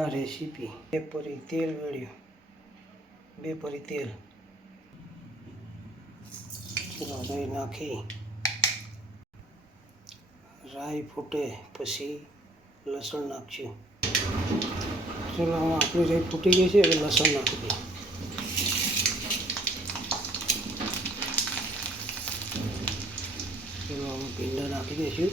આ રેસીપી. બે પરી તેલ વેળ્યું. બે પરી તેલ. ચલો રાઈ નાખી. રાઈ ફૂટે પછી લસણ નાખશું. ચલો હવે આપણી રાઈ ફૂટી ગઈ છે, હવે લસણ નાખી દઈએ ચલો હવે ભીંડા નાખી દઈશું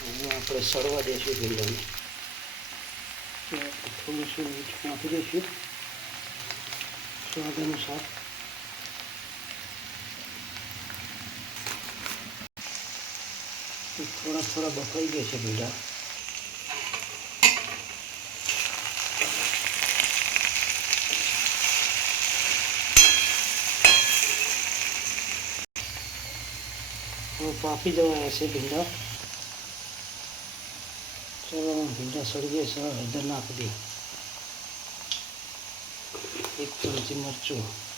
હવે આપણે સળવા દઈશું ભીંડાને. થોડું શું મીઠું નાખી દઈશું. સ્વાદ અનુસાર. થોડા થોડા બફાઈ ગયા છે ભીંડા. પાકી જવાયા છે ભીંડા. ચલો ભીંડા સળગે છે હળદર નાખી દે. એક ચમચી મરચું.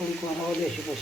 通过니까나가게해주 고,